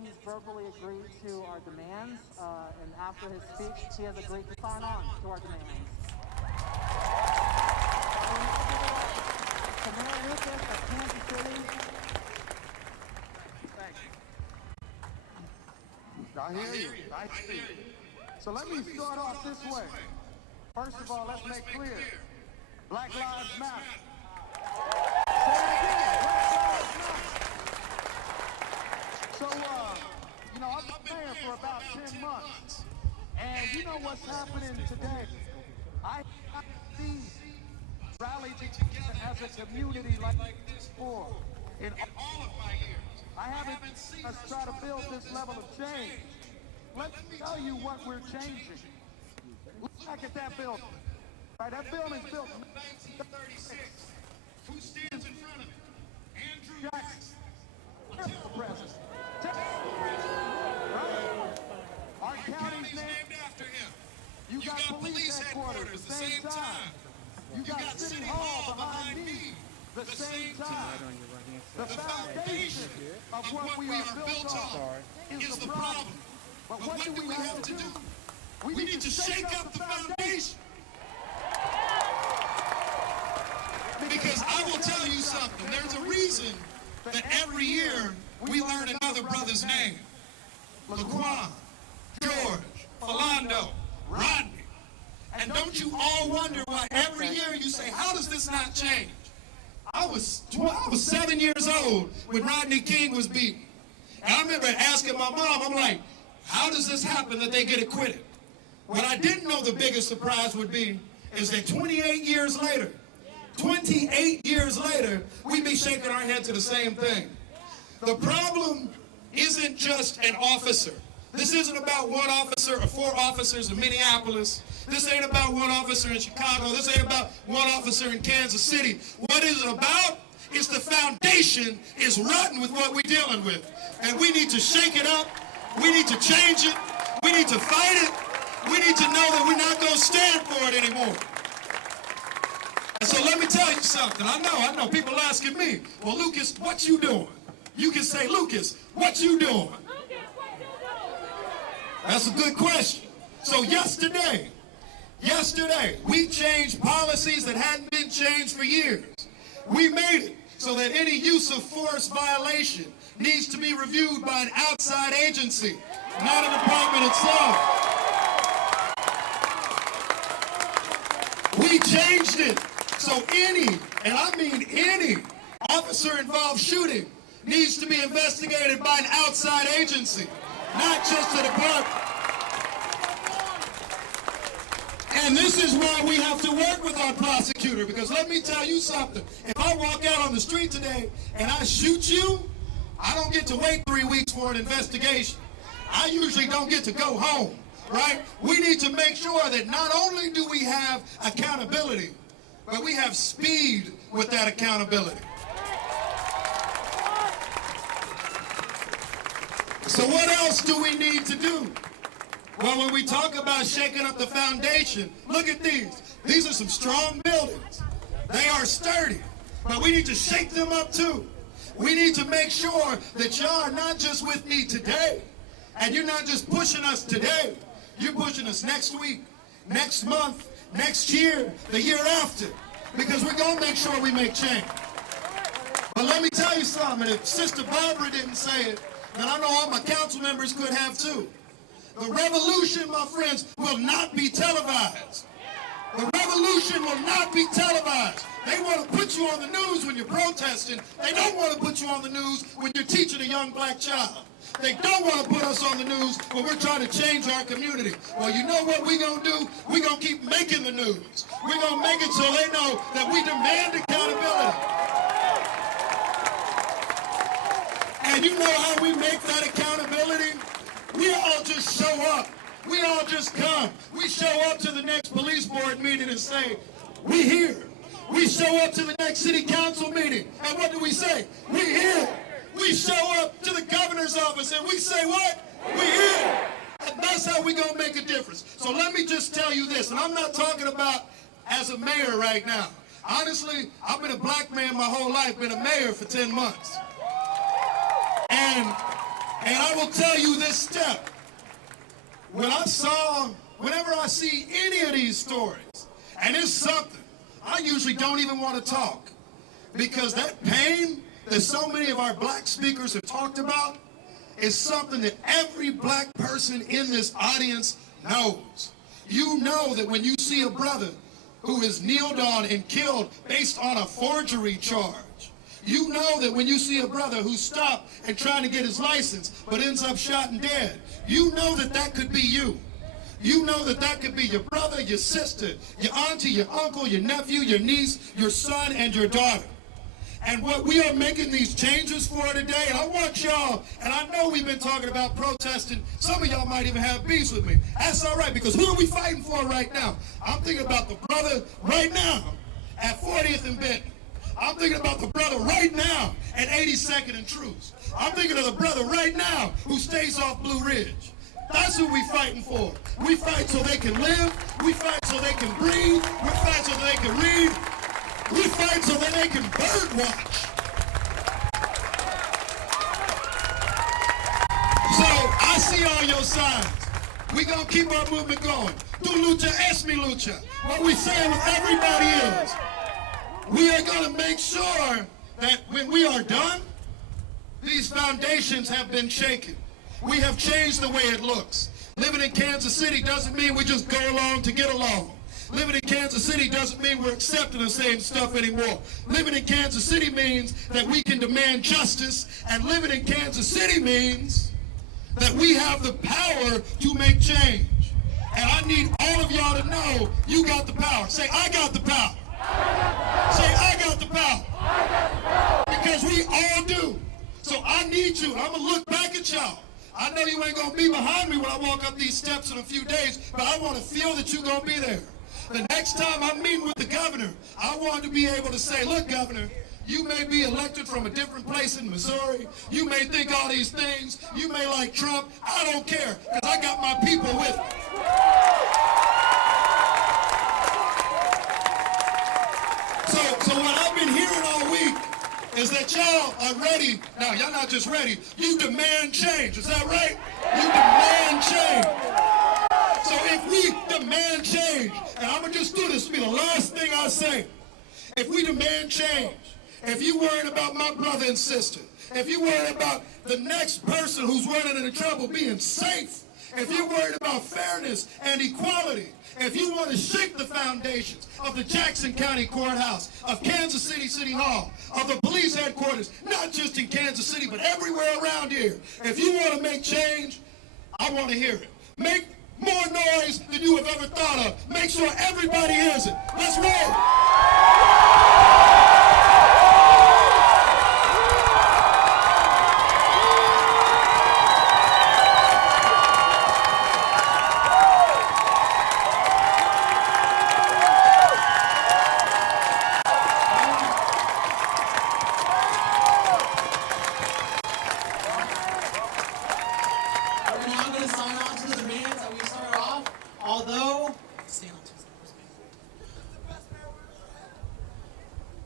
gentleman, he's verbally agreed to our demands, and after his speech, he has agreed to sign on to our demands. So Mayor Lucas of Kansas City. Thank you. I hear you. I hear you. So let me start off this way. First of all, let's make clear, Black Lives Matter. Say it again, Black Lives Matter. So, you know, I've been mayor for about 10 months, and you know what's happening today? I see rallied together as a community like this before. In all of my years, I haven't seen us try to build this level of change. Let me tell you what we're changing. Look back at that building. Right, that building's built in 1936. Who stands in front of it? Andrew Jackson, the president. Right? Our county's named after him. You got police headquarters at the same time. You got City Hall behind me the same time. The foundation of what we are built on is the problem. But what do we have to do? We need to shake up the foundation. Because I will tell you something, there's a reason that every year we learn another brother's name. Laquan, George, Philando, Rodney. And don't you all wonder why every year you say, how does this not change? I was 7 years old when Rodney King was beaten. And I remember asking my mom, I'm like, how does this happen that they get acquitted? What I didn't know the biggest surprise would be is that 28 years later, we be shaking our head to the same thing. The problem isn't just an officer. This isn't about one officer or 4 officers in Minneapolis. This ain't about one officer in Chicago. This ain't about one officer in Kansas City. What is it about is the foundation is rotten with what we're dealing with. And we need to shake it up. We need to change it. We need to fight it. We need to know that we're not going to stand for it anymore. And so let me tell you something. I know. People asking me, well, Lucas, what you doing? You can say, Lucas, what you doing? That's a good question. So yesterday, we changed policies that hadn't been changed for years. We made it so that any use of force violation needs to be reviewed by an outside agency, not a department itself. We changed it so any, and I mean any, officer-involved shooting needs to be investigated by an outside agency, not just a department. And this is why we have to work with our prosecutor, because let me tell you something. If I walk out on the street today and I shoot you, I don't get to wait 3 weeks for an investigation. I usually don't get to go home, right? We need to make sure that not only do we have accountability, but we have speed with that accountability. So what else do we need to do? Well, when we talk about shaking up the foundation, look at these. These are some strong buildings. They are sturdy, but we need to shake them up too. We need to make sure that y'all are not just with me today, and you're not just pushing us today. You're pushing us next week, next month, next year, the year after, because we're going to make sure we make change. But let me tell you something. If Sister Barbara didn't say it, then I know all my council members could have too. The revolution, my friends, will not be televised. The revolution will not be televised. They want to put you on the news when you're protesting. They don't want to put you on the news when you're teaching a young black child. They don't want to put us on the news when we're trying to change our community. Well, you know what we're going to do? We're going to keep making the news. We're going to make it so they know that we demand accountability. And you know how we make that accountability? We all just show up. We all just come. We show up to the next police board meeting and say, we here. We show up to the next city council meeting. And what do we say? We here. We show up to the governor's office and we say what? We here. And that's how we gonna make a difference. So let me just tell you this, and I'm not talking about as a mayor right now. Honestly, I've been a black man my whole life, been a mayor for 10 months. And And I will tell you this step. Whenever I see any of these stories, and it's something, I usually don't even want to talk. Because that pain that so many of our black speakers have talked about is something that every black person in this audience knows. You know that when you see a brother who is kneeled on and killed based on a forgery charge, you know that when you see a brother who's stopped and trying to get his license but ends up shot and dead, you know that that could be you. You know that that could be your brother, your sister, your auntie, your uncle, your nephew, your niece, your son, and your daughter. And what we are making these changes for today, and I want y'all, and I know we've been talking about protesting, some of y'all might even have beefs with me. That's all right, because who are we fighting for right now? I'm thinking about the brother right now at 40th and Benton. I'm thinking about the brother right now at 82nd and Truce. I'm thinking of the brother right now who stays off Blue Ridge. That's who we fighting for. We fight so they can live. We fight so they can breathe. We fight so they can read. We fight so that they can bird watch. So I see all your signs. We gonna keep our movement going. Tu lucha es mi lucha. What we saying with everybody is, we are gonna make sure that when we are done, these foundations have been shaken. We have changed the way it looks. Living in Kansas City doesn't mean we just go along to get along. Living in Kansas City doesn't mean we're accepting the same stuff anymore. Living in Kansas City means that we can demand justice, and living in Kansas City means that we have the power to make change. And I need all of y'all to know you got the power. Say, I got the power. Say, I got the power. I got the power. Because we all do. So I need you. I'm going to look back at y'all. I know you ain't going to be behind me when I walk up these steps in a few days, but I want to feel that you're going to be there. The next time I'm meeting with the governor, I want to be able to say, look, Governor, you may be elected from a different place in Missouri. You may think all these things. You may like Trump. I don't care, because I got my people with me. So what I've been hearing all week is that y'all are ready. Now, y'all not just ready. You demand change. Is that right? You demand change. So if we demand change, and I'm going to just do this, to be the last thing I say. If we demand change, if you worried about my brother and sister, if you worried about the next person who's running into trouble being safe, if you're worried about fairness and equality, if you want to shake the foundations of the Jackson County Courthouse, of Kansas City City Hall, of the police headquarters, not just in Kansas City, but everywhere around here, if you want to make change, I want to hear it. Make more noise than you have ever thought of. Make sure everybody hears it. Let's roll.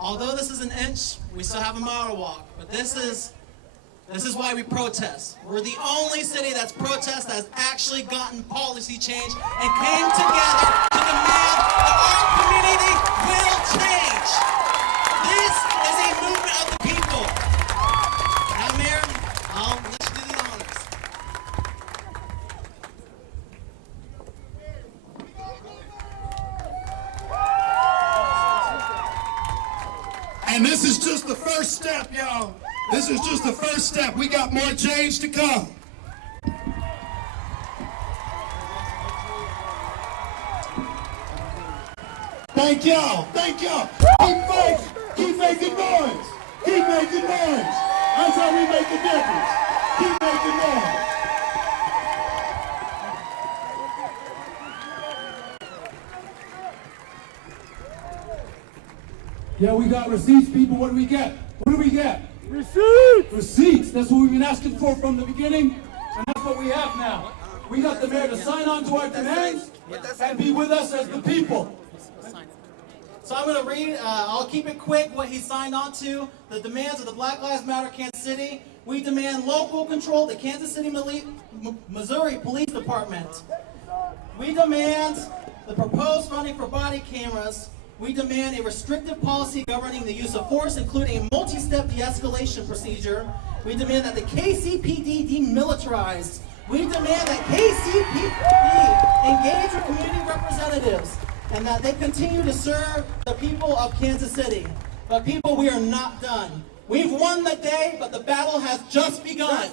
Although this is an inch, we still have a mile to walk. But this is why we protest. We're the only city that's protest that's actually gotten policy change and came together to demand that our community will change. This is a movement of the people. Now, Mayor, I'll let you do the honors. And this is just the first step, y'all. This is just the first step. We got more change to come. Thank y'all. Thank y'all. Keep fighting. Keep making noise. Keep making noise. That's how we make a difference. Keep making noise. Yeah, we got receipts, people. What do we get? What do we get? Receipts! Receipts. That's what we've been asking for from the beginning, and that's what we have now. We got the mayor to sign on to our demands and be with us as the people. So I'm going to read, I'll keep it quick, what he signed on to. The demands of the Black Lives Matter Kansas City. We demand local control of the Kansas City, Missouri Police Department. We demand the proposed funding for body cameras. We demand a restrictive policy governing the use of force, including a multi-step de-escalation procedure. We demand that the KCPD demilitarized. We demand that KCPD engage with community representatives and that they continue to serve the people of Kansas City. But people, we are not done. We've won the day, but the battle has just begun.